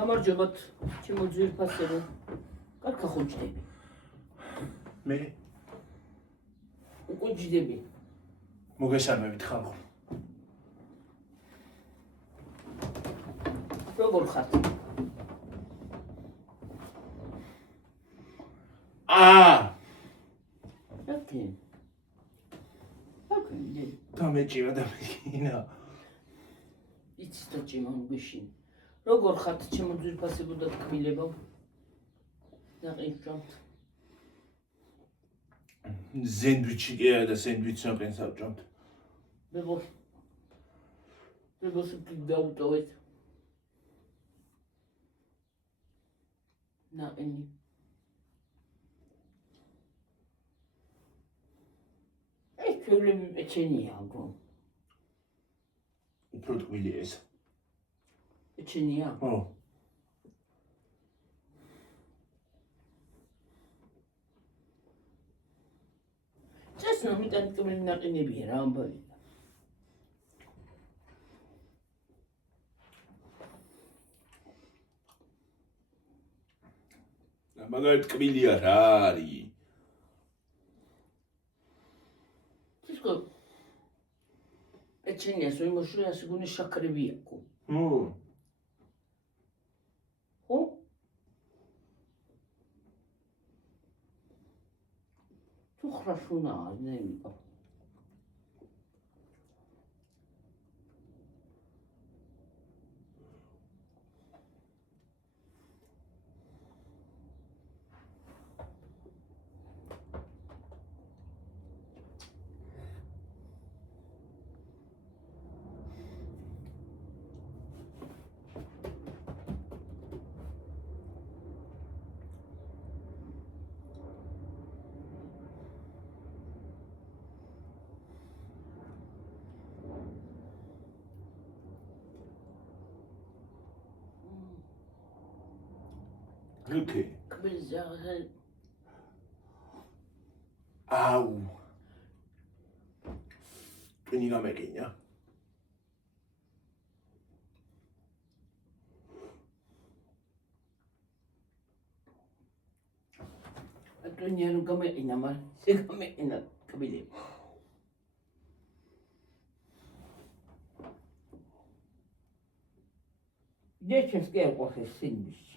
გამარჯობათ, ჩემო ძვირფასებო. კარგა ხო ჯდები? მე უკვე ჯდები. მოგესალმებით ხალხო. როგორ ხართ? ოკეი. დამეჭირა და მეკინა. იცი და ჭიმან გვიშინ. როგორ ხართ ჩემო ძვირფასებო და თქმილებო? ნაყინშობთ. სენდვიჩი კი არა და სენდვიჩს ნაყინს ავჭამთ. ბებოს დაუტოვეთ. ნაყინი. ჩვეულები ეჩენია გო. უფრო ტკბილია ეს. ეჩენია? ხო. წესნა მიტანტკბილი ნაყინებია რა ამბავია. მაგარი ტკბილია რა არის? ისკო ეჩენია სოიმოშია სიგუნი შაქრებია გო. ხო? თუ ხრაშუნა ნემიკო. Okay. კბილზაღე. აუ. ტვინი გამეკინა. ტვინი არ გამეკინა, მაგრამ შეგამეკინა კბილი. დეჩეს კი აყვახეს სინდვიჩი.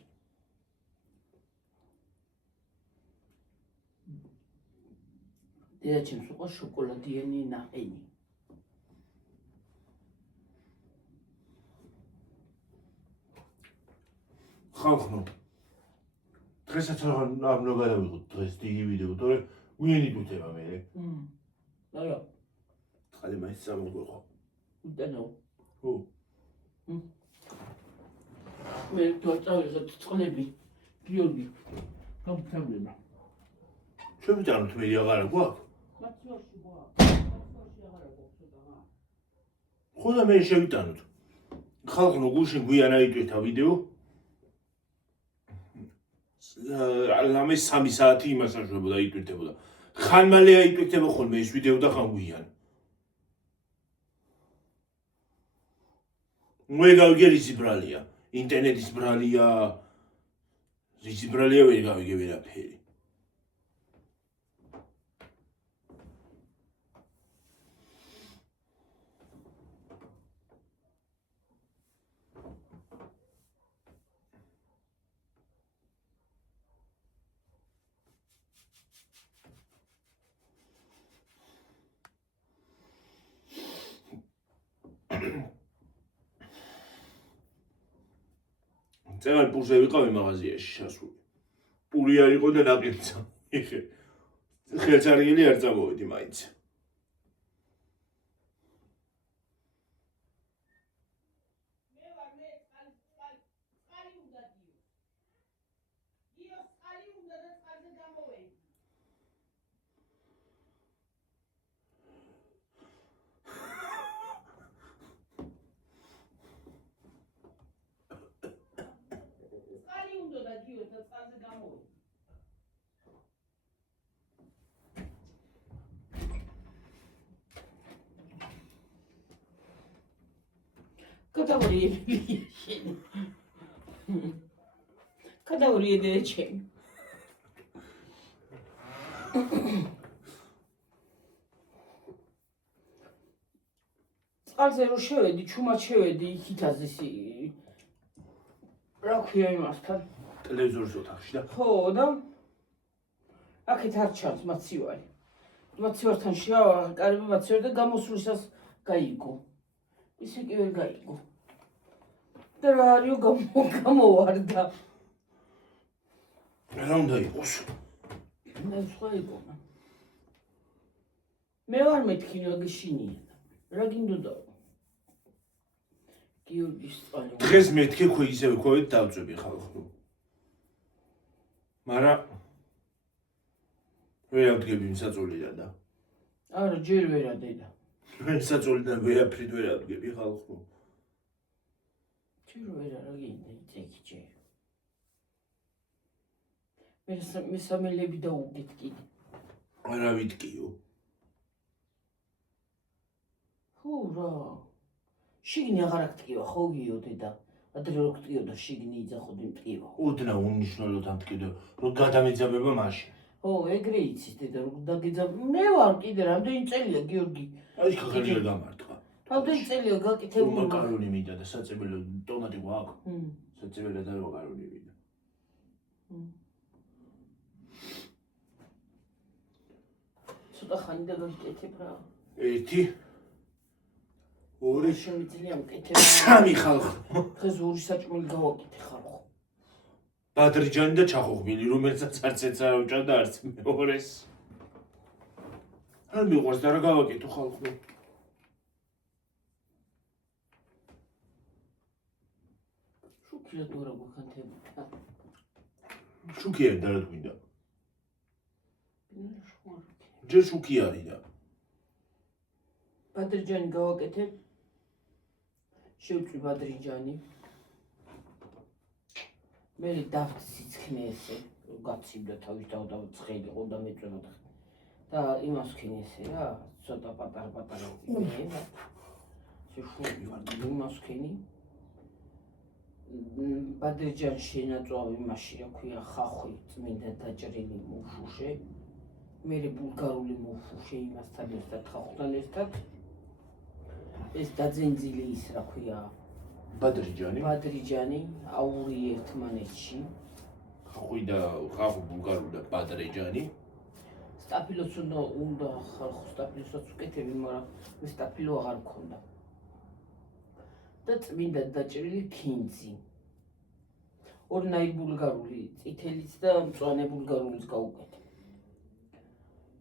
დედაჩემს უყვარს შოკოლადიანი ნაყინი. ხალხო. დღესაც არ მოგარავიღოთ დღეს დიდი ვიდეო, თორე ვინი გუთება მე. არა. ხალე მაინც სამოგოხო. უტანო. ხო. მე დავწავიღეთ წყლები. გიორგი. გამთავრება. ჩვენ ვიტანოთ მე აღარა გვაქვს? მაცორში გვაქვს. მაცორში აღარა გვაქვს ცოტა. ხო და მე შევიტანოთ. ხალხო გუშინ გვიან აიტვირთა ვიდეო. ლამე 3 საათი იმას აშვებოდა აიტვირთებოდა. ხან მალე აიტვირთება ხოლმე ეს ვიდეო და ხან გვიან. მე გავიგე ისი ბრალია. ინტერნეტის ბრალია. ისი ბრალია ვერ გავიგე ვერაფერი. წეგან პურზე ვიყავი მაღაზიაში შასული. პური არ იყო და ნაყინცა. იხე. ხელსარიელი არ წამოვედი მაინც. Καταγορή. გადავრიედე ჩემი. წყალზე რო შევედი, ჩუმად შევედი იქითაც ისი რა ქვია იმასთან. ტელევიზორის ოთახში და ხო და აქეთ არ ჩანს მაცივარი. მაცივართან შევარ, კარები მაცივარ და გამოსვლისას გაიგო. ისე კი ვერ გაიგო. და რა არისო გამოვარდა. რა უნდა იყოს? მე სხვა იგონა. მე ვარ მეთქი რა გიშინია. რა გინდოდა? გიორგის წყალი. დღეს მეთქი ხო ისევე ქვევით დავწვევი ხალხო. მაგრამ ვერ ავდგები მისაწოლიდან და არა ჯერ ვერ ადედა. მისაწოლიდან ვერაფრით ვერ ავდგები ხალხო. ჯერ ვერ არა გინდა იწექი ჯერ. მე სამელები დაუგეთ კიდე. არა ვიტკიო. ხო რა. შიგნი აღარ აქტივა ხო გიო დედა. ადრე რო აქტიოდა შიგნი იძახოდი მტკივა. ოდნა უნიშნელოდ ამტკიდო რომ გადამეძაბება მაშინ. ხო ეგრე იცის დედა რო დაგეძაბ. მე ვარ კიდე რამდენი წელია გიორგი. აი ხახერია გამარტყა. რამდენი წელია გაკეთებული. მაკარონი მინდა და საწებელო ტომატი გვაქვს. საწებელო და მაკარონი მინდა. ცოტა ხანი და გაკეთებ რა. ერთი ორი შემიძლია მკეთებ. სამი ხალხო. დღეს ორი საჭმელი გავაკეთე ხალხო. ბადრიჯანი და ჩახოხბილი, რომელსაც არც ეც არ უჭირდა არც მეორეს. არ მიყვარს და რა გავაკეთო ხალხო. შუქია თუ რა გქანთები. შუქია და რა გვინდა? ჯერ შუქი არის და ბადრიჯანი გავაკეთე. შევწვი ბადრიჯანი. მე დავციცხნე ესე, გაცივდა თავის დავწხელი ყო და მეწვევა და იმას ვქენი ესე რა, ცოტა პატარ-პატარა ვქენი. შეშუქი ვარ იმას ვქენი. ბადრიჯანი შენაწვავი იმაში რა ქვია ხახვი წმინდა დაჭრილი მუშუშე. მე ბულგარული მუშუშე იმასთან ერთად ხახვთან ერთად. ეს დაძენძილი ის რა ქვია ბადრიჯანი აური ერთმანეთში ხახვი და ხახვი ბულგარული და ბადრიჯანი სტაფილოს უნდა ხალხო სტაფილოსაც უკეთები მაგრამ მე სტაფილო აღარ მქონდა და წმინდა დაჭრილი ქინძი ორნაირ ბულგარული წითელიც და მწვანე ბულგარულიც გაუკეთე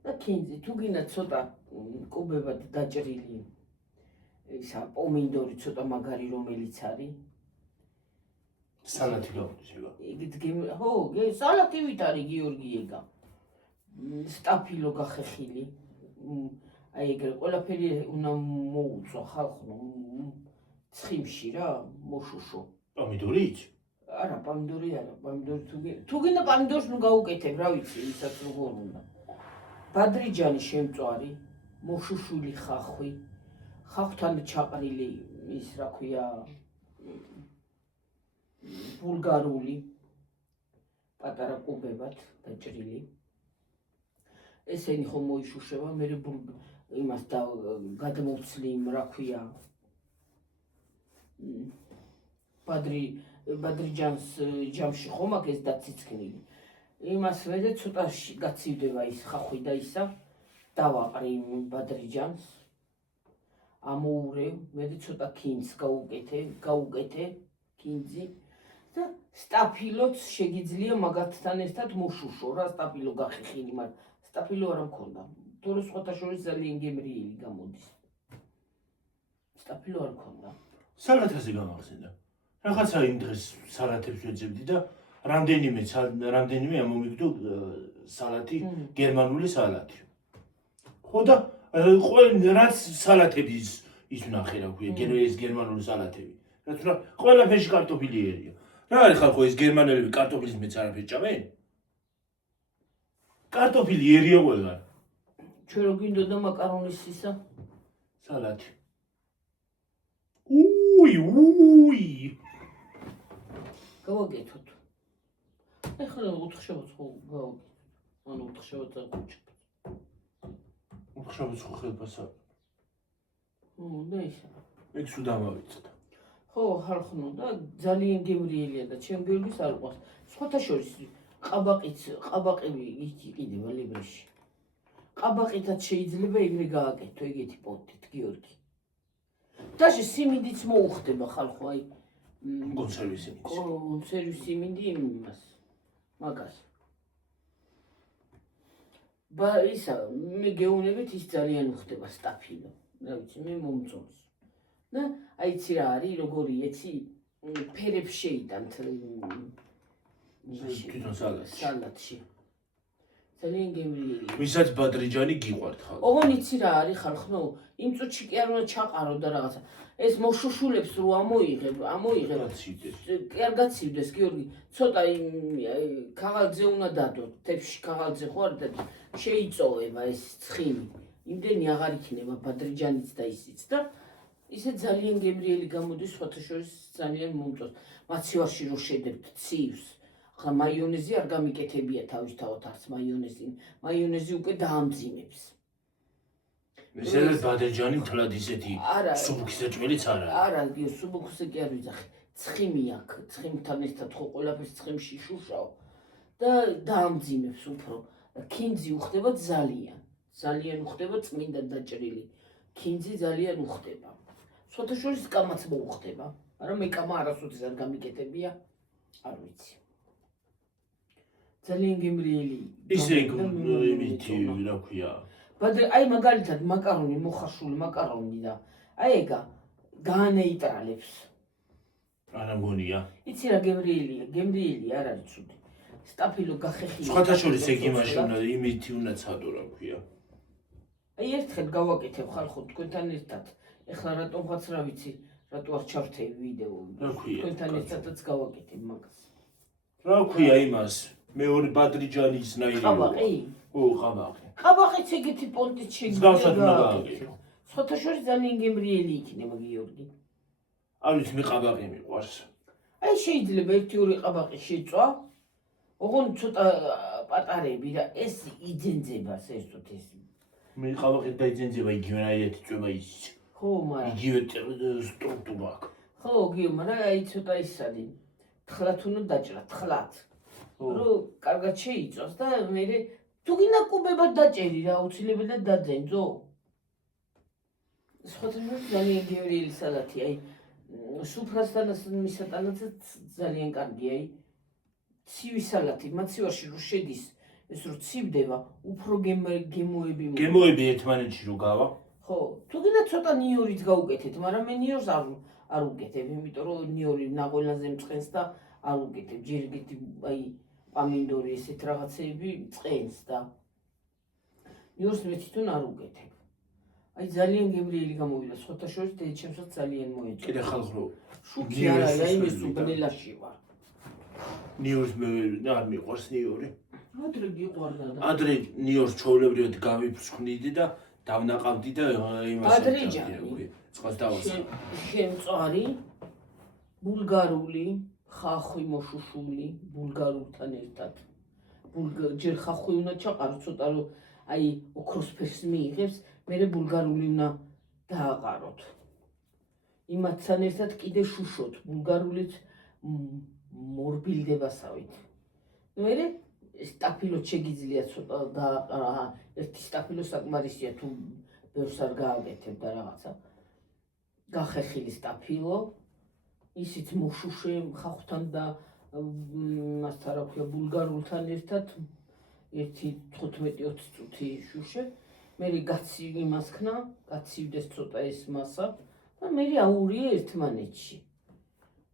და ქინძი თუ გინდა ცოტა კუბებად დაჭრილი ისა პომინდორი ცოტა მაგარი რომელიც არის სალათი გაუდის ეგა ხო სალათივით არის გიორგი ეგა სტაფილო გახეხილი აი ეგრე ყველაფერი უნდა მოუწვა ხალხო ცხიმში რა მოშუშო პომიდორიც არა პომიდორი არა პომიდორი თუ გინდა პომიდორს ნუ გაუკეთებ რა ვიცი ისაც როგორ უნდა ბადრიჯანი შემწვარი მოშუშული ხახვი ხახვთან ჩაყრილი ის რა ქვია ბულგარული პატარა კუბებად დაჭრილი ესენი ხომ მოიშუშება მე იმას და გადმოვცლი იმ რა ქვია ბადრიჯანს ჯამში ხომ აქ ეს დაციცკნილი იმას ვედე ცოტა გაცივდება ის ხახვი და ისა დავაყრი იმ ბადრიჯანს ამოურევ მე ცოტა ქინძს გაუკეთე ქინძი და სტაფილოც შეგიძლია მაგათთან ერთად მოშუშო რა სტაფილო გახეხილი მაგრამ სტაფილო არ მქონდა თორე სხვათა შორის ძალიან გემრიელი გამოდის სტაფილო არ მქონდა სალათაზე გამახსენდა რაღაცა იმ დღეს სალათებს ვეძებდი და რამდენიმე ამომიგდო სალათი გერმანული სალათი ხო და რაც სალათების ის ნახე რა ქვია ეს გერმანული სალათები რაც რა ყველაფერში კარტოფილი ერია რა არის ხალხო ეს გერმანელები კარტოფილის მეც არაფერს ჭამენ კარტოფილი ერია ყველგან ჩვენ რო გინდოდა მაკარონის ისა სალათი უი გავაკეთოთ. ეხლა უთხშევაც ხო გავაკეთოთ. ანუ უთხშევაც აღუჩვენთ. უთხშევაც ხო ხელფასა. და ისა. ეგ სულ დამავიწყდა. ხო, ხალხო და ძალიან გემრიელია და ჩემ გიორგის არ უყვარს. სხვათა შორის ყაბაყები იყიდება ლიბრეში. ყაბაყითაც შეიძლება ეგრე გააკეთო ეგეთი პონტით გიორგი. დაშე სიმინდიც მოუხდება ხალხო აი კონსერვის სიმინდი. კონსერვის სიმინდი იმას მაგას. ისა მე გეუბნებით ის ძალიან უხდება სტაფილო. რა ვიცი მე მომწონს. და აი იცი რა არის როგორი ეცი ფერებს შეიტანთ თვითონ სალატში. ძალიან გემრიელია. ვისაც ბადრიჯანი გიყვართ ხალხო. ოღონ იცი რა არის ხალხო, იმ წუთში კი არ უნდა ჩაყარო და რაღაცა. ეს მოშუშულებს რო ამოიღებ. არ გაცივდეს გიორგი. ცოტა ქაღალდზე უნდა დადო. თებში ქაღალდზე ხო არ დადი. შეიწოვება ეს ცხიმი. იმდენი აღარ იქნება ბადრიჯანიც და ისიც და ისე ძალიან გემრიელი გამოდის სხვათა შორის ძალიან მომწონს. მაცივარში რო შედებთ ცივს. ახლა მაიონეზი არ გამიკეთებია თავისთავად არც მაიონეზი. მაიონეზი უკვე დაამძიმებს. მესელად ბადრიჯანი მთლად ისეთი სუბუქის ჭმელიც არ არის. არა, სუბუქზე კი არ ვიძახი. ცხიმი აქვს, ცხიმთან ერთად ხო ყველაფერს ცხიმში შუშავ და დაამძიმებს უფრო. ქინძი უხდება ძალიან. ძალიან უხდება წმინდა დაჭრილი. ქინძი ძალიან უხდება. სხვათა შორის კამაც მოუხდება. მაგრამ მე კამა არასოდეს არ გამიკეთებია. არ ვიცი. ძალიან გემრიელი. ისე იმითი რა ქვია. აი მაგალითად მაკარონი, მოხარშული მაკარონი და აი ეგა გაანეიტრალებს. არა მგონია. იცი რა გემრიელია, გემრიელი არ არის ცუდი. სტაფილო გახეხილი. სხვათა შორის ეგ იმაში უნდა იმითი უნდა ცადო რა ქვია. აი ერთხელ გავაკეთებ ხალხო თქვენთან ერთად. ეხლა რატომღაც რა ვიცი, რატო არ ჩავრთე ვიდეო. თქვენთან ერთადაც გავაკეთებ მაგას. რა ქვია იმას? მეორე ბადრიჯანის ნაირი. ყაბაყი? ო, ყაბაყი. ყაბაყიც ეგეთი პონტით შეიძლება. სხვათა შორის ძალიან გემრიელი იქნება გიორგი. არ ვიცი მე ყაბაყი მიყვარს. აი შეიძლება 1-2 ყაბაყი შეწვა. ოღონ ცოტა პატარები და ეს იძენძება ესოთ ეს. მე ყაბაყი დაიძენძება იგივენაირად იწვება ის. ხო, მაგრამ იგივე სტრუქტურა აქვს. ხო, გიო, მაგრამ აი ცოტა ის არის. თხლად უნდა დაჭრა, თხლად. რომ კარგად შეიწოს და მე თუ გინდა კუბებად დაჭერი რა, აუცილებლად დაძენძო. სხვათა შორის ძალიან გემრიელი სალათი, აი სუფრასთან მისატანაცაც ძალიან კარგია, აი ცივი სალათი, მაცივარში რო შედის, ეს რო ცივდება, უფრო გემოები გემოები ერთმანეთში რო გავა. ხო, თუ გინდა ცოტა ნიორით გავუკეთეთ, მაგრამ მე ნიორს არ უკეთებ, იმიტომ რომ ნიორი ნაყოლაზე მწყენს და არ უკეთებ, ჯერ ეგეთი აი პამინდორი ესეთ რაღაცეები მწყენს და ნიორს მე თვითონ არ უკეთებ. აი ძალიან გემრიელი გამოვიდა, სხვათა შორის დედაჩემსაც ძალიან მოეწონა. კიდე ხალხო შუქი არა, აი ეს უბნელაში ვარ. ნიორს მე არ მიყვარს ნიორი. ადრე გიყვარდა და ადრე ნიორს ჩაოლებრივად გავიფრთხნიდი და დავნაყავდი და იმას ბადრიჯანი. წყალს დავასხა. შემწვარი ბულგარული ხახვი მოშუშული ბულგარულთან ერთად. ჯერ ხახვი უნდა ჩაყარო ცოტა რომ აი ოქროსფერს მიიღებს, მერე ბულგარული უნდა დააყაროთ. იმათთან ერთად კიდე შუშოთ, ბულგარულიც მორბილდებასავით. მერე სტაფილოც შეგიძლია ცოტა დააყარა, ერთი სტაფილო საკმარისია თუ ბევრს არ გააკეთებ და რაღაცა. გახეხილი სტაფილო, ისიც მოშუშე ხახვთან და მასთან რა ქვია ბულგარულთან ერთად 15-20 წუთი შუშე. მერე იმას ქნა, გაცივდეს ცოტა ეს მასა და მერე აურია ერთმანეთში.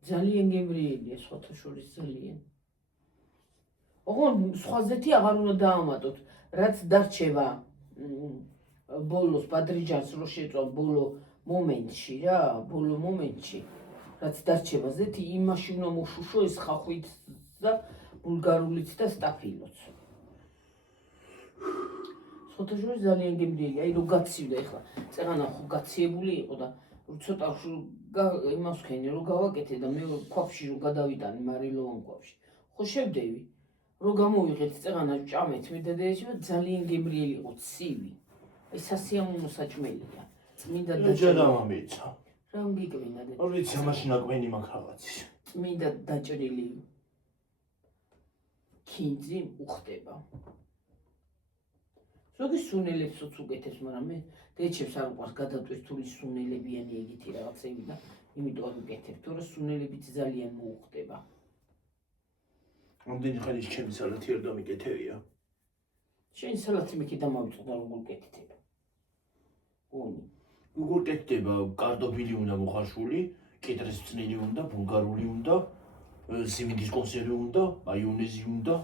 ძალიან გემრიელია სხვათა შორის ძალიან. ოღონ სხვაზეთი აღარ უნდა დაამატოთ, რაც დარჩება ბოლოს ბადრიჯანს რო შეწვა ბოლო მომენტში რა, ბოლო მომენტში, რაც დარჩება ზეთი, იმაში უნდა მოშუშო ეს ხახვით და ბულგარულიც და სტაფილოც. სხვათა შორის ძალიან გემრიელია, აი რო გაცივდა ეხლა, წეღანა ხო გაციებული იყო და ცოტა იმას ვქენი რომ გავაკეთე და მე ქვაფში რომ გადავიტანე მარილოვან ქვაფში ხო შევდევი რომ გამოვიღეთ წეღანა ჭამეთ მე დადაეჭება ძალიან გემრიელი იყო ცივი აი სასიამოვნო საჭმელია წმინდა დაჭამამიცა რა მიგკვინა და არ ვიცი ამაში ნაკვენი მაქვს რაღაცის წმინდა დაჭრილი ქინძი უხდება ზოგი სუნელებსაც უკეთებს მაგრამ მე დეჩებს არ უყვარს გადატვირთული სუნელებიანი ეგეთი რაღაცები და იმიტომ არ უკეთებ თორე სუნელებიც ძალიან მოუხდება ამდენი ხანის ჩემი სალათი არ დამიკეთებია შენი სალათი მე კი დამავიწყდა როგორ გეკეთებ ონი როგორ კეთდება კარტოფილი უნდა მოხარშული კედრის წნილი უნდა ბულგარული უნდა სიმინდის კონსერვი უნდა მაიონეზი უნდა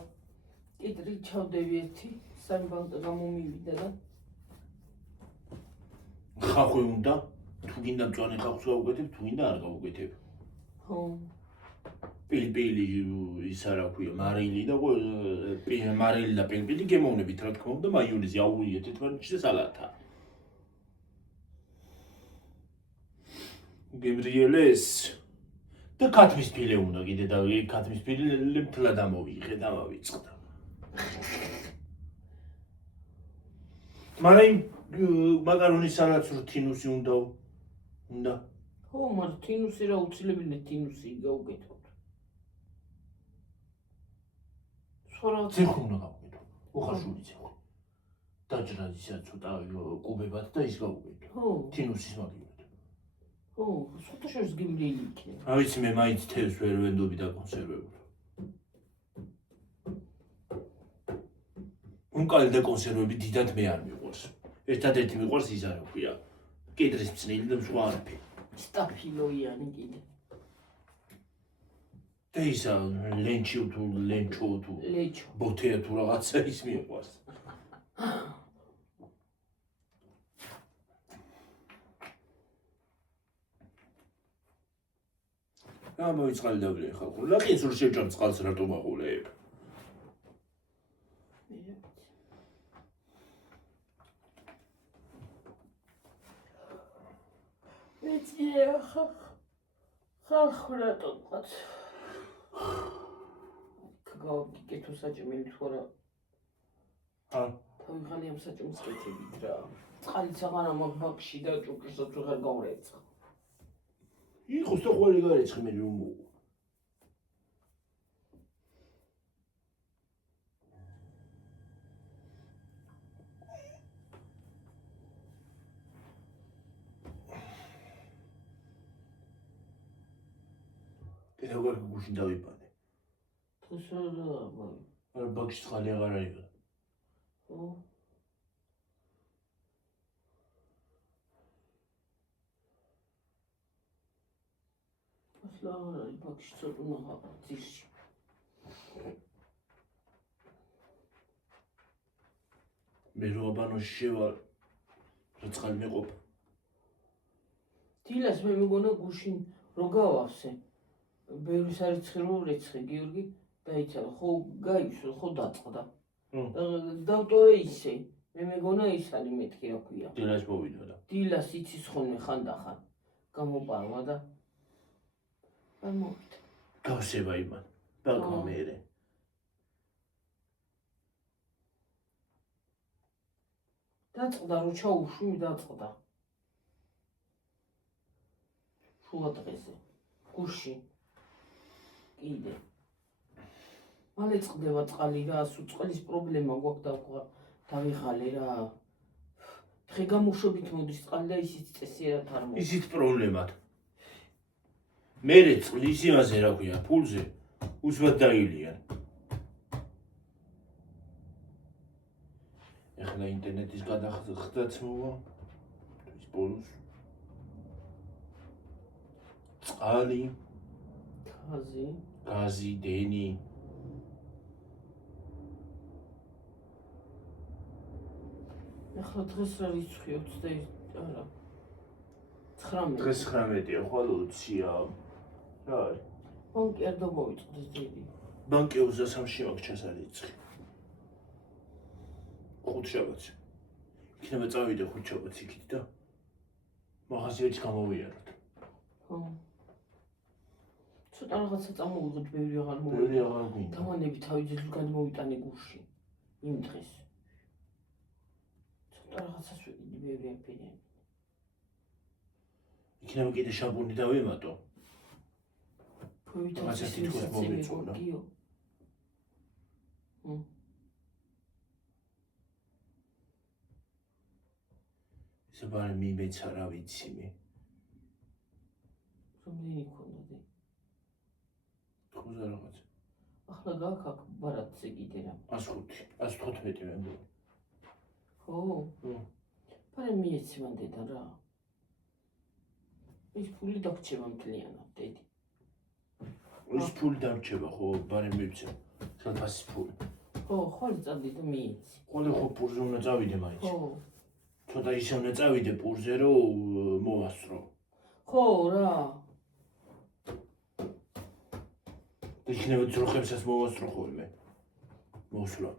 კედრი ჩავდები ერთი სამი ბანკა გამომივიდა და ხახვი უნდა თუ გინდა მწვანე ხახვს გავუკეთებ თუ გინდა არ გავუკეთებ ხო პილპილი ის არა ქვია მარილი და მარილი და პილპილი გემოვნებით რა თქმა უნდა მაიონეზი აუვიეთ ერთმანეთში სალათა გემრიელეს და ქათმის ფილე უნდა კიდე და ქათმის ფილე მთლად ამოვიღე და ავიწყდა მაგრამ მაკარონის სალათს რთინუსი უნდა ხო მაგრამ თინუსი რა უცილებლად თინუსი გაუკეთოთ ციხე უნდა გავუკეთო უხარშული ციხე დაჭრა ისა ცოტა კუბებად და ის გავუკეთო ხო თინუსის მაგივრად ხო ცოტა შორს გემრიელი იქნება რა ვიცი მე მაინც თევზს ვერ ვენდობი და კონსერვებულ უნკალი და კონსერვები დიდად მე არ მიყვარს ერთადერთი მიყვარს ის არა ქვია კედრის მწნილი და სხვა არაფერი სტაფილოიანი კიდე და ისა ლენჩო თუ ლეჩო ბოთეა თუ რაღაცა ის მიყვარს რა მოიწყალი დავდე ხალხო რა ყინს რომ შევჭამ წყალს რატო მაყოლებ მეცია ხალხო რატო ყაც გავაკეთო საჭმელი თუ არა თავიღალი ამ საჭმელს კეთებით რა წყალიც აღარ ამაქვს ბაქში და ჭუკისაც ვეღარ გავრეცხ იყოს და ყველი გარეცხი მე რომ კიდევ ვერ გუშინ დავიბანე დღეს რა ბაქში წყალი აღარ აიღო ხო ასლა ბაქში ცოტა ნახა ძირში მე რო აბანოში შევალ რა წყალი მეყოფ დილას მე მეგონა გუშინ რო გავახსე ბევრი სარიცხი რო რეცხე გიორგი დაიცალა ხო გაიშვე ხო დაწყდა დავტოვე ისე მე მეგონა ის არის მეთქი რა ქვია დილას მოვიდა და დილას იცის ხოლმე ხანდახან გამოპარვა და არ მოვიდა გავსება იმან ბაკმა მერე დაწყდა რო ჩაუშვი დაწყდა შუა დღეზე გუში კიდე მალე წყდება წყალი რა სუწყლის პრობლემა გვაქვს დავიღალე რა დღე გამოშვებით მოდის წყალი და ისიც წესიერად არ მოდის ისიც პრობლემად მერე წყლის იმაზე რა ქვია ფულზე უსვათ დაილიან ეხლა ინტერნეტის გადახდაც მოვა ის ბონუს წყალი გაზი დენი ეხლა დღეს რა რიცხვი 20 არა 19 დღეს 19-ია ხვალ 20-ია რა არის ბანკი არ დამოვიწყდეს დიდი ბანკი 23-ში მაქვს ჩასარიცხი ხუთშაბათს იქნება წავიდე ხუთშაბათს იქით და მაღაზიებს გამოვიაროთ ხო ცოტა რაღაცა წამოვიღოთ, ბევრი აღარ ბევრი აღარ გვინდა. დავანები თავი გადმოვიტანე გუშინ იმ დღეს. ცოტა რაღაცას ვიყიდი, ბევრი აფერი. იქნება კიდე შაბუნი დავემატო. ფუით რაღაცა თითქოს მომეწონა. ისე ბარი მიმეცა რა ვიცი მე. რამდენი ქონდა? ხუზა რაღაც. ახლა გააქ ბარათზე კიდე რა. 105, 115 მე მგონი. ხო. ბარე მიეცი მან დედა რა. ის ფული დაგრჩება მთლიანად, დედი. ის ფული დარჩება ხო, ბარე მივცე. ხელფასის ფული. ხო, ხოლმე წადი და მიეცი. ხოლმე ხო პურზე უნდა წავიდე მაინც. ხო. ცოტა ისე უნდა წავიდე პურზე რომ მოვასწრო. ხო რა. იქნება ძროხებსაც მოვასწრო ხოლმე. მოვსვლა.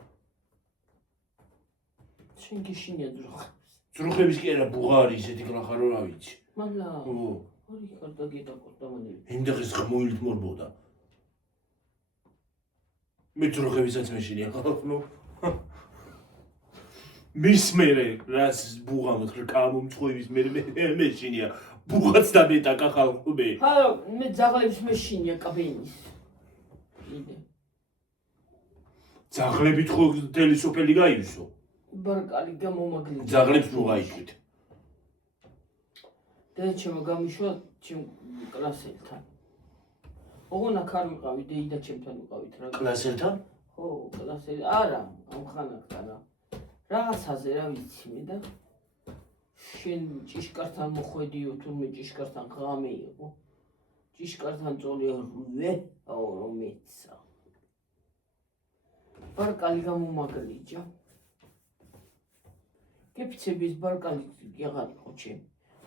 შენ გიშინია ძროხებს. ძროხების კი არა ბუღარი ისეთი გლახა რომ რა ვიცი. მალლა. ხო. ორი ხარდა გიდაკოთა მანები. იმდაღის ხმოილით მორბოდა. მე ძროხებისაც მეშინია ხალხო. მის მერე რას ბუღამთ რკამომწყობის მერე მეშინია. ბუღაც დამეტაკა ხალხო მე. ჰალო, მე ძაღლებს მეშინია კაბინის. იდე. ძაღლებით ხო თელი სოფელი გაივსო. ბარკალი გამომაგლი. ძაღლებს რო გაიკვით. და ჩემო გამიშვა ჩემ კლასელთან. ოღონ აქ არ ვიყავი, დეიდა ჩემთან ვიყავით რა. კლასელთან? ხო, კლასელი. არა, ამ ხანაკთან რა. რაღაცაზე რა ვიცი მე და შენ ჭიშკართან მოხვედიო, თურმე ჭიშკართან ღამე იყო. ჭიშკართან წოლი რვე, აუ რომეცა. ბარკალი გამომაგლიჯა. გეფიცების ბარკალი აღარ იყო ჩემ.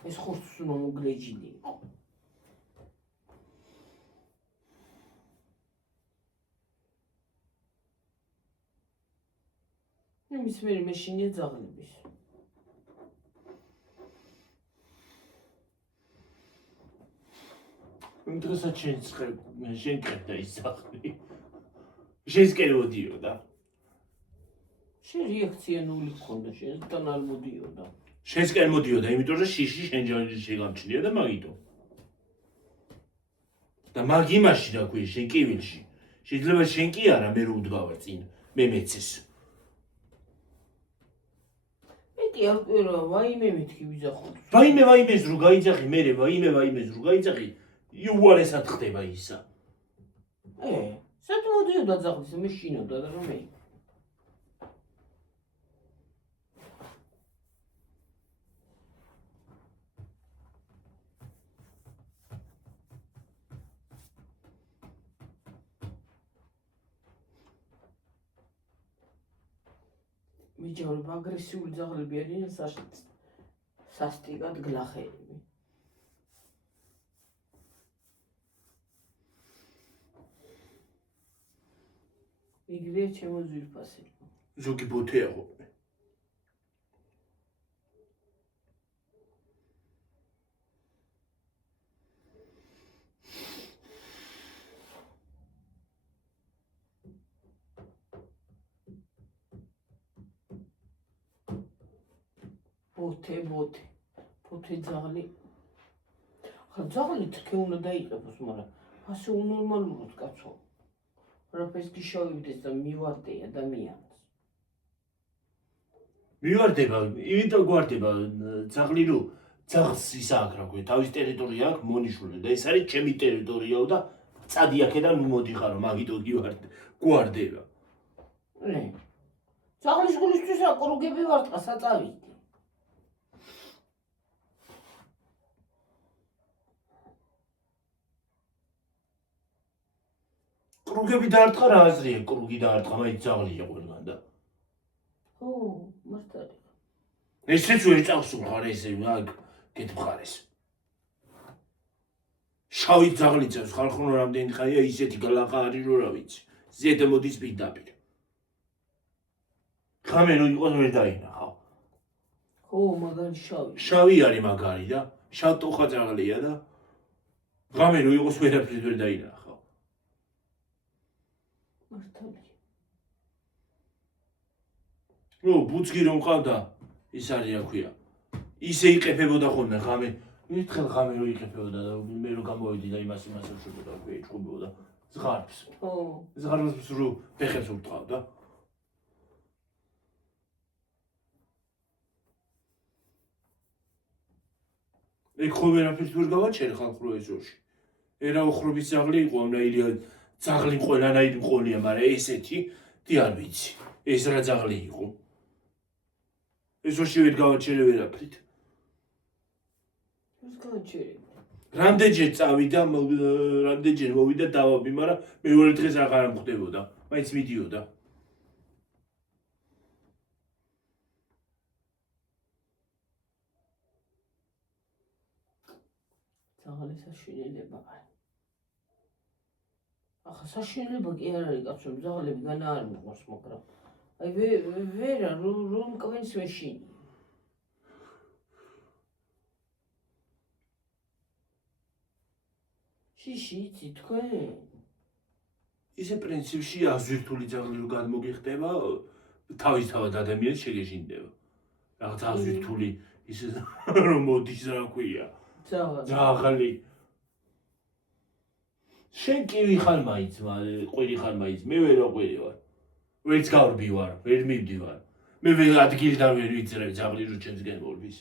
ეს ხორცს უნდა მოგლეჯილი იყო. იმის მერე მეშინია ძაღლების. ინტერესად შენ კერდა ის ძაღლი. შენს კეროდიოდა. შენ რეაქცია ნული გქონდა, შენთან არ მოდიოდა. შენს კერ მოდიოდა, იმიტომ რომ შიში შენ შეგამჩნია და მაგითო. და მაგ იმაში რა ქვია, შენ კივილში. შეიძლება შენ კი არა, მე რო ვდგავარ წინ, მე მეცეს. მეტი არ ყვირა, ვაიმე მეთქი ვიძახოთ. ვაიმეს რო გაიძახი, მე ვაიმეს რო გაიძახი, იუარესად ხდება ისა. სად მოდიოდა ძაღლის, მე შინოდა და რომ მე. მიჯავრება აგრესიული ძაღლები არიან სასტიკად გლახეები. იგრია ჩემო ძვირფასი. ზოგი ბოთეა ხოლმე. ბოთე ძაღლი. ხა ძაღლი თქე უნდა დაიყებოს, მაგრამ ასე უნორმალურად კაცო. რაფერს გიშავებდეს და მივარდე ადამიანს. მივარდება, იმიტომ გვარდება ძაღლი რო ძაღლს ისა აქვს რა ქვია, თავის ტერიტორია აქვს მონიშული და ეს არის ჩემი ტერიტორიაო და წადი აქედან მოდიხარო, მაგიტო გვარდება. ძაღლის გულისთვის აკრუგები ვარტყა საწავიდი. კრუგები დაარტყა რა აზრია, კრუგი დაარტყა, მაინც ძაღლია ყველგან და. ხო, მართალი. ესეც ვერ წავსულღარ ესე, მაგ გეთმხარეს. შავი ძაღლი წევს, ხალხო რამდენი ხანია ისეთი გლახა არის რომ რა ვიცი. ზედა მოდის პირდაპირ. ხამე რო იყოს ვერ დაინახავ. ხო, მაგარი შავი. შავი არის მაგარი და შავ ტოხა ძაღლია და ღამე რო იყოს ვერაფრით ვერ დაინახავ. მართალია. ბუცგი რომ ყავდა, ის არის რა ქვია. ისე იყეფებოდა ხოლმე ღამე. ერთხელ ღამე რო იყეფებოდა და მე რო გამოვიდი და იმას ვშურობდა, ეჭყობოდა. ზღარბს. ზღარბს რო ფეხებს ურტყავდა. ეგ ხო ვერაფერს ვერ გავაჩერე ხალხურ ეზოში. ერა ოხრობის ძაღლი იყო, ამნაირი ძაღლი ყველანაირი მყოლია, მაგრამ ესეთი დი არ ვიცი. ეს რა ძაღლი იყო? ეზოში ვერ გავაჩერე ვერაფრით. ეს გავაჩერე. რამდენჯერ წავიდა, რამდენჯერ მოვიდა დავაბი, მაგრამ მეორე დღეს აღარ მხვდებოდა. მაინც მიდიოდა. ძაღლი საშინელება. ახლა საშინელება კი არ არის კაცო, ძაღლები განა არ მიყვარს, მაგრამ აი ვერა რომ კვენს მეშინი. შიში იცი თქვენ? ისე პრინციპში აზვირთული ძაღლი რო გადმოგიხდება, თავისთავად ადამიანს შეგეშინდება. რაღაც აზვირთული ისე რომ მოდის რა ქვია. ძაღლი. შენ კივი ხარ მაინც, ყვირი ხარ მაინც, მე ვერა ყვირი ვარ. ვერც გავრბი ვარ, ვერ მივდივარ. მე ადგილიდან ვერ ვიძრებ ძაღლი რო ჩემსგან მორბის.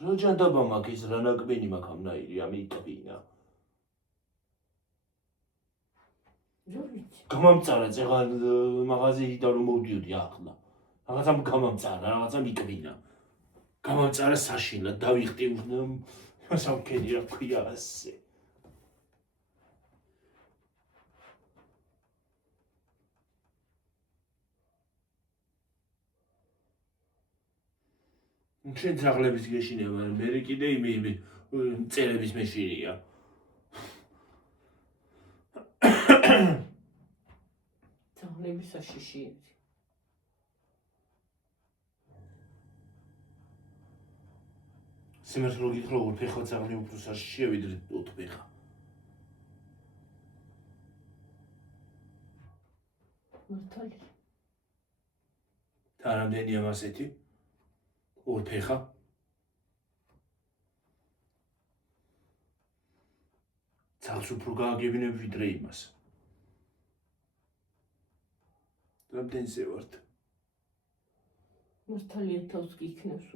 რა ჯანდაბა მაქვს ის რა ნაკბენი მაქვს ამნაირი, ამიკვინა. გამამწარა წეღა მაღაზიიდან რომ მოვდიოდი ახლა. რაღაცა გამამწარა, რაღაცა მიკვინა. გამამწარა საშინლად დავიხტი სამქენი რა ქვია ასე. შენ ძაღლების გეშინება, მე კიდე იმი მწერების მეშინია. ძაღლები საშიშიები. სიმართლე რო გითხრა, ორფეხა ძაღლი უფრო საშიშია ვიდრე ოთხფეხა. მართალია. და რამდენია მასეთი? ორფეხა. ძაღლს უფრო გააგებინებ ვიდრე იმას. რამდენზე ვართ? მართალია თავს გიქნევს.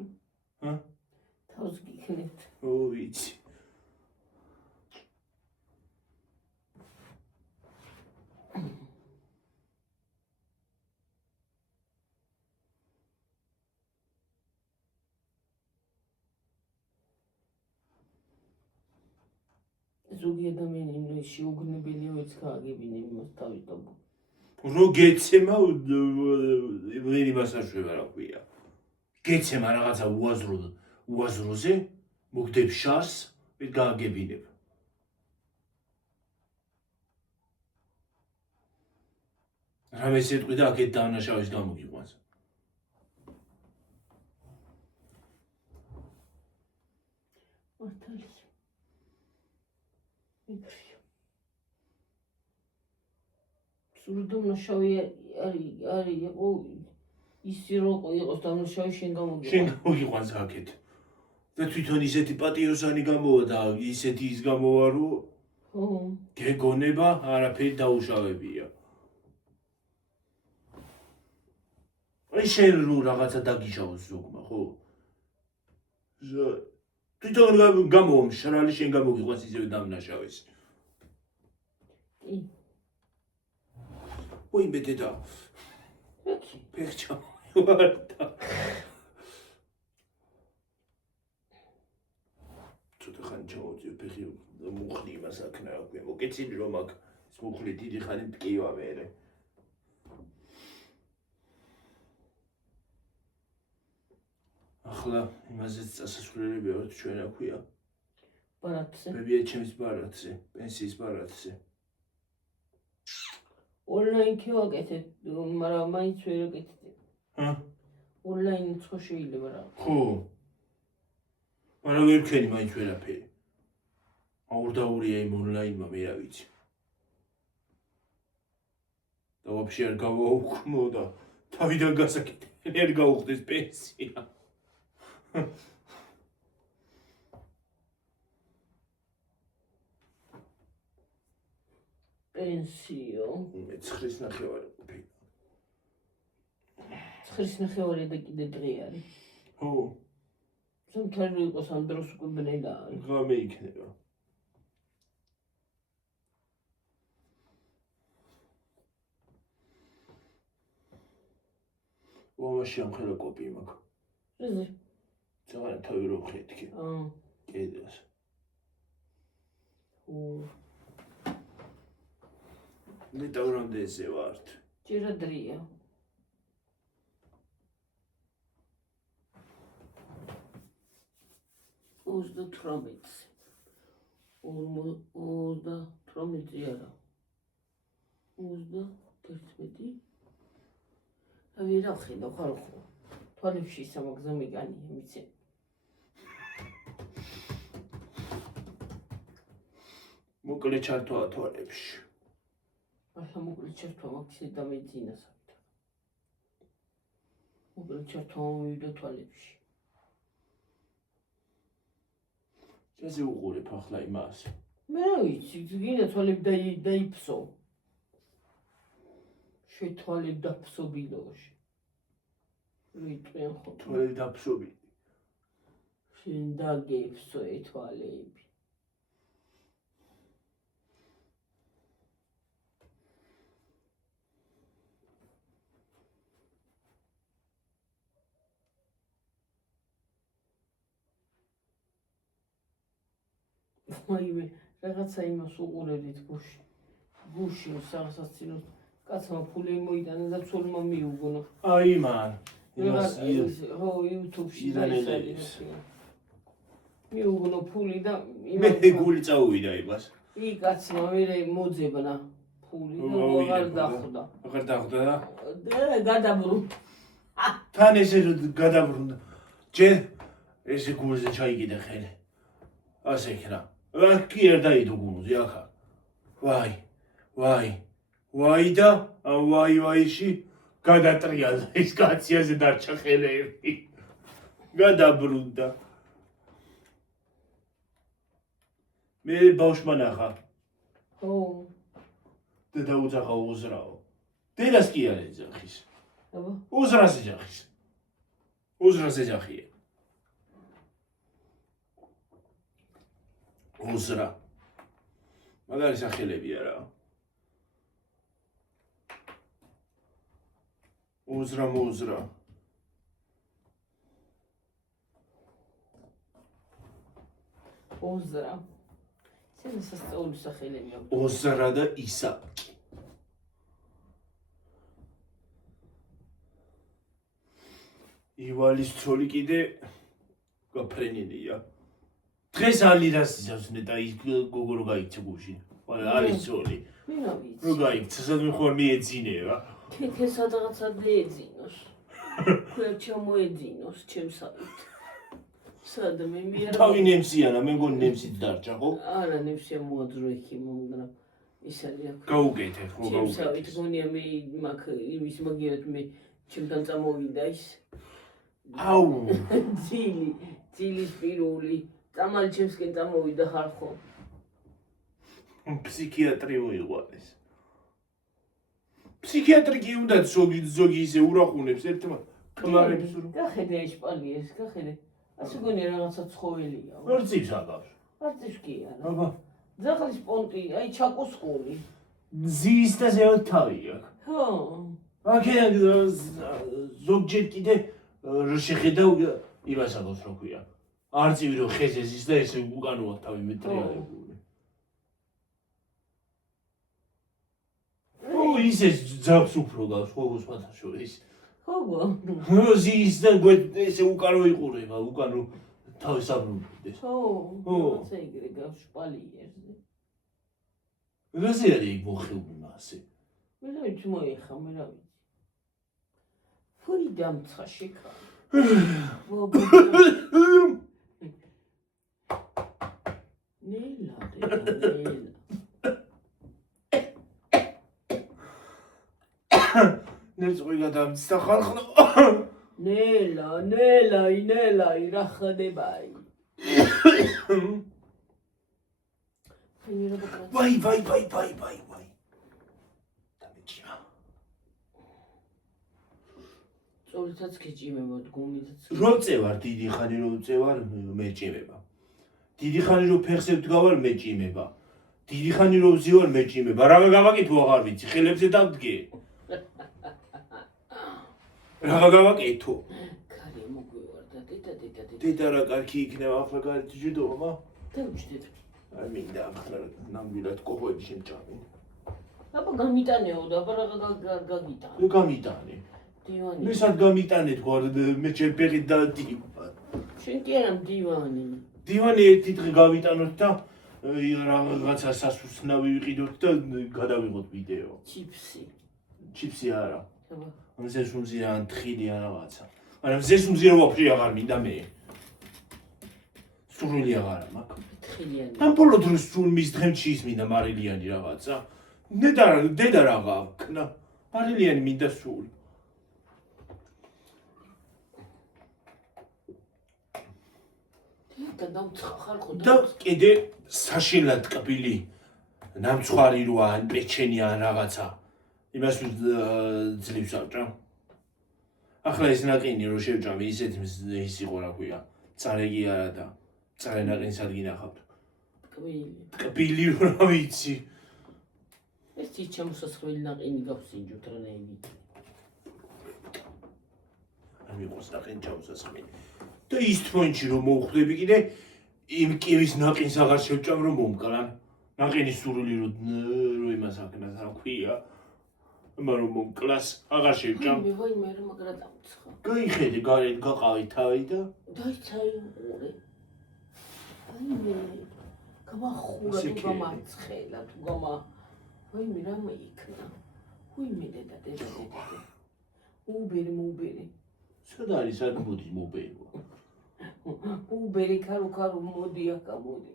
თავს გიქნევთ. ვიცი. ზოგი ადამიანი შეუგნებელია ვერც გააგებინე იმას თავის დაბო. რო გეცემა ვერ იმას აშვება რა ქვია. გეცემა რაღაცა უაზროზე, მოგდებ შარს, ვერ გააგებინებ. რამე სიტყვი და აქეთ დავნაშავის გამოგიყვანს. მართალია. სურდომნაშავი არის იყო ისი რო იყოს დამნაშავი შენ გამოგიყვანს. შენ გამოგიყვანს აქეთ. და თვითონ ისეთი პატიოსანი გამოვა და ისეთი ის გამოვა რომ გეგონება არაფერი დაუშავებია. აი შენ რო რაღაცა დაგიშავოს ზოგმა, ხო? თვითონ გამოვა მშრალი შენ გამოგიყვანს ისევ დამნაშავის. კი. ვაიმე დედა. ფეხჩამოვარდა. ცოტა ხანი ჩამოვწევ ფეხი მუხლი იმას აქნა რა ქვია. მოკეცილი რომ აქ ეს მუხლი დიდი ხანი მტკივა მერე. ახლა იმაზეც წასასვლელებია რა ჩვენ რა ქვია. ბარათზე. ბებია ჩემს ბარათზე, პენსიის ბარათზე. ონლაინ კი ვაკეთებ, მაგრამ მაინც ვერ ვაკეთებ. ჰა? ონლაინიც ხო შეიძლება რა. ხო. მაგრამ ვერ ვქენი მაინც ვერაფერი. აურდაურია იმ ონლაინმა მე რა ვიცი. და ვაფშე არ გავაუქმო და თავიდან გასაკეთებელი არ გავუხდეს პენსია. პენსიო. მე 9.5 ყოფილი. 9.5 და კიდე დღე არის. ხო, სამთავრო იყოს ამ დროს უკვე ბნელა არის. ღამე იქნება. ვამაში ამხელა კოპი მაქვს. რაზე? წაღარა თავი რო ხედი. კედელს. ლიტავრამდეზე ვართ. ჯერა დრია. ოზდა 18. 18 არა. ოზდა 11. ვერა ხედავ ხარ ხო? თვალებში სამაგზა მეგანია მიცე. მოკლე ჩართვა თვალებში. ახლა მოკლე ჩართვა მაქვს და მეძინას აქ. მოკლე ჩართვა მოვიდა თვალებში. ესე უყურებ ახლა იმას. მე რა ვიცი, გინდა თვალები დაიფსო. შეთვალებ დაფსო ბილოში. ვიტყვიან ხო თვალები დაფსობი. შენ დაგეფსო თვალები. მაიმე რაღაცა იმას უყურებდით გუში სასაცილო კაცმა ფული მოიტანა და ცოლმა მიუგონა. აი მან. იმას ხო YouTube-ში მიუგონა ფული და მე გული წაუვიდა იმას. ი კაცმა მერე მოძებნა ფული და აღარ დახვდა. აღარ დახვდა და გადაბრუნდა. თან ესე გადაბრუნდა. ჯერ ესე გულზე ჩაიგიდა ხელი. ასე იქნა. კი არ დაიდო გულზე ახლა. ვაი და ვაიში გადატრიალდა ის კაციაზე დარჩა ხელები. გადაბრუნდა. მე ბავშვმა ნახა. ხო. და დაუძახა უზრაო. დედას კი არ ეძახის. აბა. უზრას ეძახის. უზრას ეძახია. უზრა. მაგარი სახელებია რა. უზრა მოუზრა. უზრა. სენ სასწაული სახელებია. უზრა და ისაკი. ივალის ცოლი კიდე გაფრენილია. დღეს ალირას იზავსნე და ის გოგო რო გაიქცა გუში. ალის ცოლი. მე რა ვიცი. რო გაიქცა, სადმე ხوار მიეძინება. თეთე სადღაცა დაეძინოს. ქვია ჩამოეძინოს ჩემსავით. სადმე მე რა. თავი ნემსიანა, მე მგონი ნემსით დარჩა, ხო? არა, ნემსია მოაძრო იქი მომგრა. ის არის აქ. გაუკეთე, ხო ჩემსავით გაუკეთე. გონია მე მაგ იმის მაგერად მე ჩემთან წამოვიდა ის. აუ. ძილის პირული. წამალი ჩემსკენ წამოვიდა ხარ ხო? ფსიქიატრი მოიყვანეს. ფსიქიატრი კი უნდა ზოგი ისე ურახუნებს ერთმა კმარებს რო. გახედე ეშპალიეს, გახედე. ასე გონია რაღაცა ცხოველია. ვერცის აგავს. არც კი არა. აბა, ძახლის პონტი, აი ჩაკოსკული. ზის და ზეოთ თავი აქვს. ხო. აქედან ზოგჯერ კიდე შეხედავ იმას აგავს რო ქვია. არწივი რო ხეზე ზის და ესე უკანოა თავი მეტრიალებული. ო ისე ძაბს უფრო გავს ხო სხვათა შორის. ხო. ზის და ესე უკანო იყურება, უკანო თავის აბრუნდეს. ხო. რაღაცა იგრე გავს შპალიერზე. რაზე არის იქ მოხილული ასე? მე რა ვიცი მოიხა, მე რა ვიცი. ფური დამცხა შეკა. ნელა ნელა ნეწყვი გადამცდა ხალხო ნელა რა ხდებაი ვაი დამეჭიმა წორითაც გეჭიმება დგომითაც რო წევარ დიდი ხანი რო წევარ მეჭიმება დიდი ხანი რო ფეხზე ვდგავარ მეჭიმება დიდი ხანი რო ვზივარ მეჭიმება რა გავაკეთო აღარ ვიცი ხელებზე დავდგე რა გავაკეთო კარი მოგვივარდა დედა დედა რა კარგი იქნება ახლა გარეთ ჯიდომა დავჭდეთ არ მინდა ახლა ნამდვილად კოხოები შემჭამენ აბა გამიტანეო და აბა რა გაგიტან გამიტანე დივანი მე სად გამიტანე თქვა მე ჩემ ფეხით დადივა შენ კი არა დივანი დივანი ერთი დღე გავიტანოთ და რაღაცა სასუსნავი ვიყიდოთ და გადავიღოთ ვიდეო ჩიფსი არა აბა ამ ზესუმზი ან თხილი ან რაღაცა მაგრამ ზესუმზი რო ვაფშე აღარ მინდა მე სრული აღარა მაქვს თხილიანი ამ ბოლო დროს სულ მის დღემში ის მინდა მარილიანი რაღაცა დედა რა გავქნა მარილიანი მინდა სულ და კიდე საშინლად ტკბილი ნამცხვარი როა ან პეჩენი ან რაღაცა იმას ძლივს ავჭამ ახლა ეს ნაყინი რო შევჭამი ისეთ ის იყო რა ქვია წარეგი არა და წარე ნაყინს ადგინახავთ ტკბილი რო რა ვიცი ეს ის ჩამოსასხმელი ნაყინი გავსინჯოთ რანაირად არ მიყვარს ნაყინი ჩამოსასხმელი და ის თმონჩი რომ მოვხვდები კიდე იმ კივის ნაყინს აღარ შევჭამ რომ მომკლან ნაყინის სურვილი რო იმას აკნას რა ქვია მაგრამ მომკლას აღარ შევჭამ ვაიმე რა მაგრა დამცხა გაიხედე გარეთ გაყავი თავი და დაიცაი ორი ვაიმე გამახურა თუ გამაცხელა თუ გამა ვაიმე რა მეიქნა ვაიმე დედა უბერი სად არის არ მოდის მობერო უბერი ქარო მოდი აქა მოდი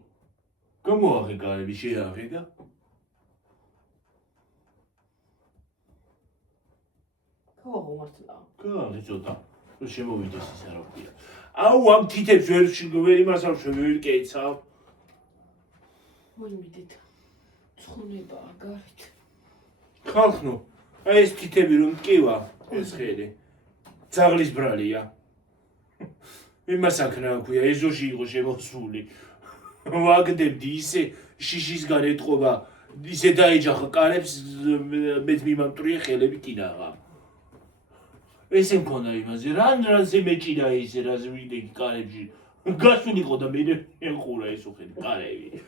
გამოაღე გარები შეაღე და გავაღმართლა გააღე ცოტა რომ შემოვიდეს ის არა ვქია აუ ამ თითებს ვერ იმასავ ვერ კეცავ მოიმედეთ ცხონებაა გარეთ ხალხნო აი ეს თითები რომ მტკივა ეს ხელი ძაღლის ბრალია იმას აქ რა ქვია ეზოში იყო შემოსული ვაგდებდი ისე შიშის გარეთყობა ისე დაეჯახა კარებს მეც მიმამტრია ხელები კინაღა ესე მქონდა იმაზე რანზე მეჭირა ისე რაზე ვიდექი კარებში გასულიყო და მე ეხურა ეს უხელი კარები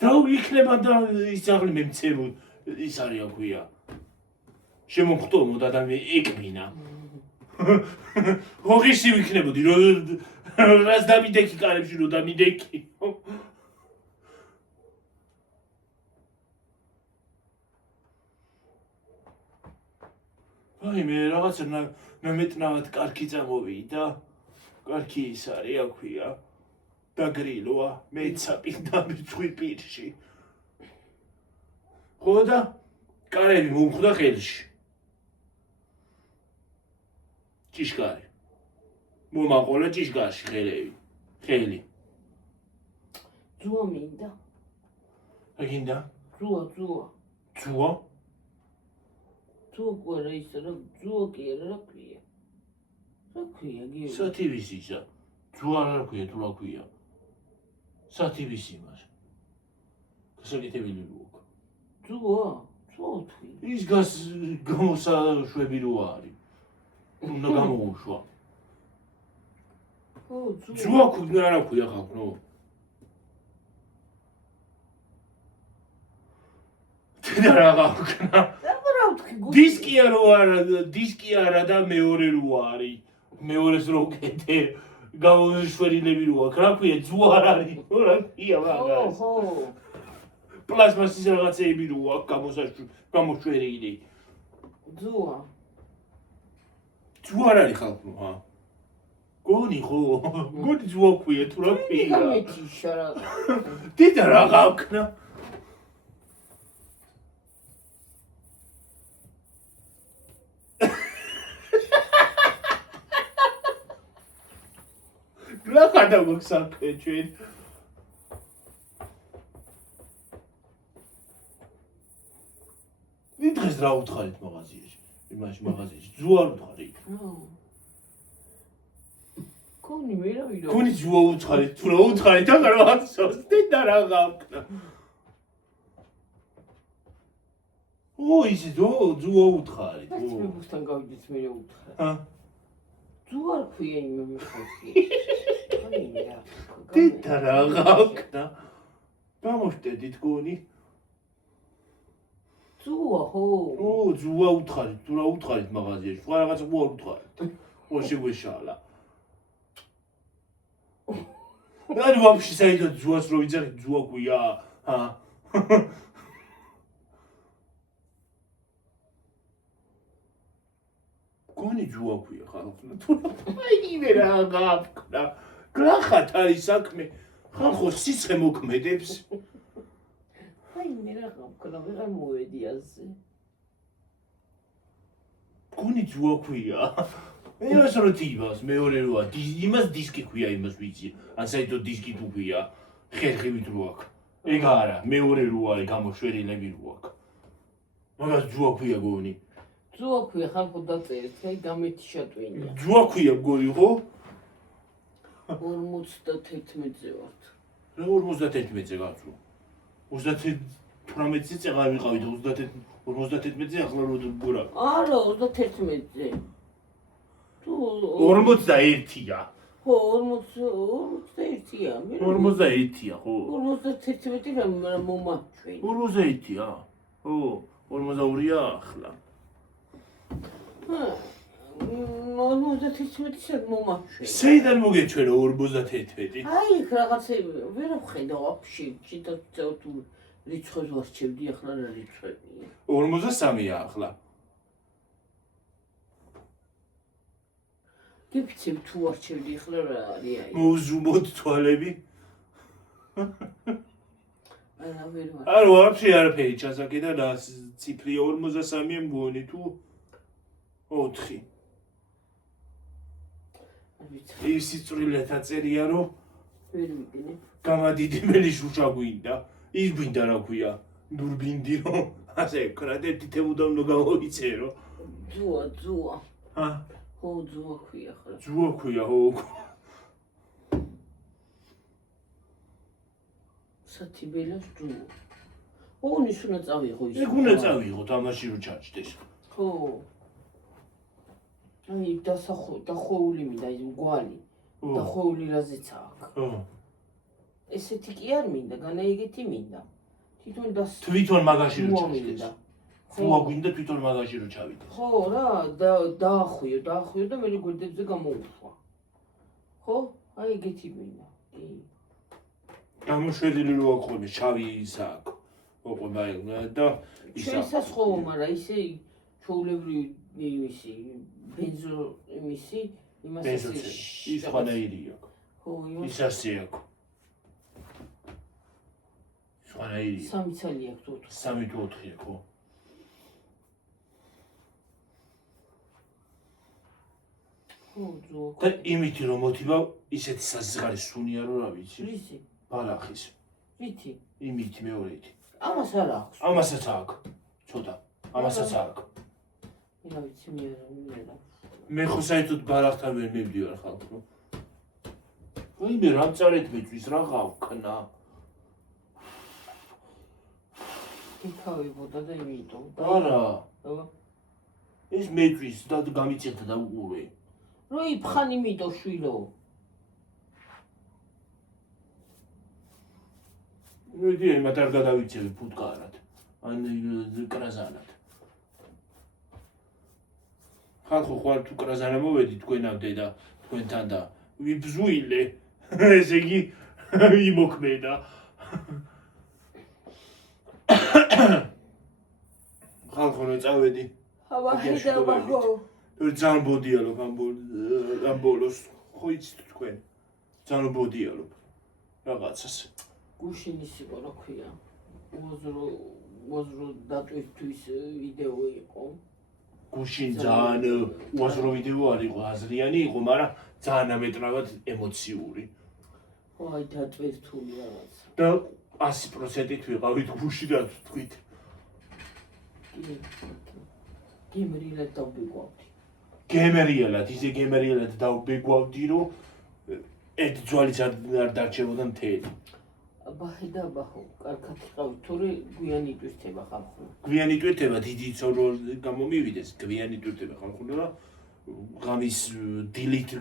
და იქნება და ის ძაღლი მემცემო ის არის რა ქვია შემოხტომო და მე ეკბინა ოღისი ვიქნებოდი რას დამიდექი კარებში რო დამიდექი აი მე რაღაცა ნამეტნავად კარგი წამოვიდა კარგი ის არის რა ქვია დაგრილოა მეცაპი და მიწვი პირში ხო და კარები მომხვდა ხელში ჭიშკარი მომაყოლა ჭიშკარში ხელი ძუა მინდა რა გინდა ძუა კვერა ის რა ძუა კი არა რა ქვია გიო სათივისისა ძუა რა ქვია თუ რა ქვია სათივისი მას გასაკეთებელი როა ძუა თვი ის გამოსაშვები რო არის უნდა გამოუშვა ძუა ქვია რა ქვია ხალხო და რა გავქნა დისკი არა და მეორე რო არის მეორეს რო კეთე გამოშვერილები რო აქვს რა ქვია ძუა არ არის რა ქვია მაგას პლასმასის რაღაცეები რო აქვს გამოშვერილი ძუა არ არის ხალხო ჰა გონი ხო? გონი ზუაქვია თუ რა ქვია? გამეთიშა რა. დედა რა გავქნა? რა გადაგვაქვს საქმე ჩვენ? დღეს რა უთხარით მაღაზიაში? იმაში მაღაზიაში ძუ არ უთხარით? გონი მე რა ვიდო. გონი ძუა უთხარით თუ რა უთხარით? აღარ ვახსოვს. დედა რა გავქნა? ისე ძუა უთხარით. მე ბუსთან გავიდით მე რა უთხრა. ჰა? ძუ არ ქვია იმე მიხოსი. დედა რა გავქნა? გამოშტედით გონი? ძუა ხო? ძუა უთხარით თუ რა უთხარით მაღაზიაში? სხვა რაღაცა უარ უთხარით. შეგვეშალა. არ ვაფშე საერთოდ ძუას რო ვიძახით ძუა ქვია? ჰა? გონი ძუა ქვია ხალხო. იმე რა გავქნა? გლახათ არის საქმე. ხალხო სიცხე მოქმედებს. მე რა გავქნა, ვეღარ მოვედი ასე. გონი ძუა ქვია. იმას რო თიბავს მეორე როა იმას დისკი ქვია იმას ვიცი. ან საერთოდ დისკი თუ ქვია. ხერხივით რო აქვს. ეგ არა, მეორე რო არის გამოშვერილები რო აქვს. მაგას ძუა ქვია გონი. ძუა ქვია ხალხო დაწერეთ, აი გამეთიშა ტვინია. ძუა ქვია გონი ხო? 51-ზე ვართ. რა 51-ზე გაწუ? 38-ზე წეღარ ვიყავით 51-ზე ახლა რო გურა. არა 31-ზე. თუ 41-ია. ხო 41-ია. 41-ია ხო? 51 რა მომაჩვენ. 41-ია. ხო 42-ია ახლა. 51-ში მომაჩვენ. საიდან მოგეჩვენა 51? აი იქ რაღაცები ვერ ვხედავ ვაფშე, ჩიტა თუ რიცხვებს ვარჩევდი ახლა რა რიცხვებია. 53-ია ახლა. გიფიცებ თუ ვარჩევდი ახლა რა არის აი. მოვზუმოთ თვალები. არა ვერ ვარ. არა ვაფშე არაფერი ჩასაკიდა და ციფრია 53-ია მგონი თუ 4. ის სიწვრილეთ აწერია რომ ვერ ვიგნებ. გამადიდებელი შუშა გვინდა. ის გვინდა რა ქვია? დურბინდი რომ ასე ქრად ერთი თემუდამ უნდა გამოიწერო. ძუა. ჰა? ხო ძუა ქვია ხა. ძუა ქვია ხო? სათიბელას ძუა. ონის უნდა წავიღო ის. ეგ უნდა წავიღო თამაში რო ჩაჭდეს. ხო. აი დახოვული მინდა ის მგვალი. დახოვული რაზეც აქვს. ხო. ესეთი კი არ მინდა, განაიგეთი მინდა. თვითონ მაგაში რო ჩაჭდეს. ძუა გვინდა თვითონ მაგაში რო ჩავიდეს. ხო რა, დაახვიო და მე გვერდებზე გამოუშვა. ხო? აი ეგეთი მინდა. კი. გამოშვედილი რო აქვს ხოლმე შავი ისა აქვს. ოყობა და ისა. შესაძლოა, მაგრამ ისე ჩაულებრივი იმისი ბენზო იმისი იმას ის ხანაირი აქვს. ხო, იმას. ის ასე აქვს. ხანაირი. 3 წელი აქვს თუ 3 თუ 4 ხო? ხო, ძუა. და იმითი რომ მოთიბავ ისეთი საზღარი სუნია რო რა ვიცი. რისი? ბალახის. რითი? იმითი მეორეითი. ამას არ აქვს. ამასაც აქვს. ცოტა. ამასაც აქვს. რა ვიცი მე რა. მე ხო საერთოდ ბალახთან ვერ მივდივარ ხალხო. ვინმე რა წარეთ მეწვის რა გავქნა. იქავებოდა და იმიტომ. არა. აბა. ეს მეწვის და გამიწევდა და უყურე. რო იფხან იმიტომ შვილო. მოდი იმათ არ გადავიცევი ფუტკარად. ან კრაზანად. ხალხო ხვალ თუ კრაზანა მოვედი თქვენამდე და თქვენთან და ვიბზუილე. ესე იგი იმოქმედა. ხალხო რო წავედი. აბა ხედავ ხო. ძალიან ბოდიალო ამ ბოლოს ხო იცით თქვენ ძალიან ბოდიალობ რაღაცას გუშინის იყო რა ქვია უაზრო დატვისთვის ვიდეო იყო გუშინ ძალიან უაზრო ვიდეო არ იყო აზრიანი იყო მაგრამ ძალიან ამეტრავად ემოციური აი დატვირთული რაღაც და 100%-ით ვიყავით გუში რა თქვით გემრიელად დავბეგვავდი გემერიელად ისე გემერიელად დავბეგვავდი რომ ერთ ძვალიც არ დარჩებოდა მთელი აბაჰედა ბაჰო კარგად იყავით თორე გვიანი ტვირთება ხალხო გვიანი ტვირთება დიდი ცორო გამომივიდეს გვიანი ტვირთება ხალხო რა ღამის დილით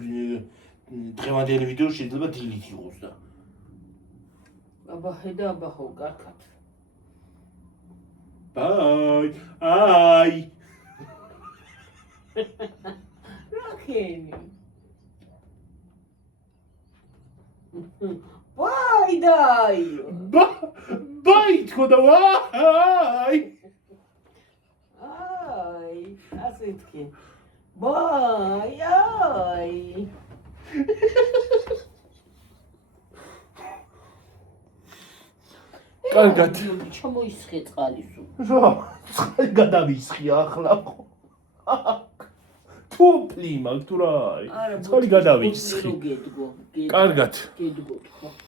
დღევანდელი ვიდეო შეიძლება დილით იყოს და აბაჰედა ბაჰო კარგად ბაი აი რახენი ვაი დაი ბაი თქო და ვაი აი ასე თქვი ბაი აი კარგად ჩამოისხე წყალი სულ რა წყალი გადავისხია ახლა თუფლი მაგ თუ რა არის წყალი გადავისხი გედგო კარგად გედგო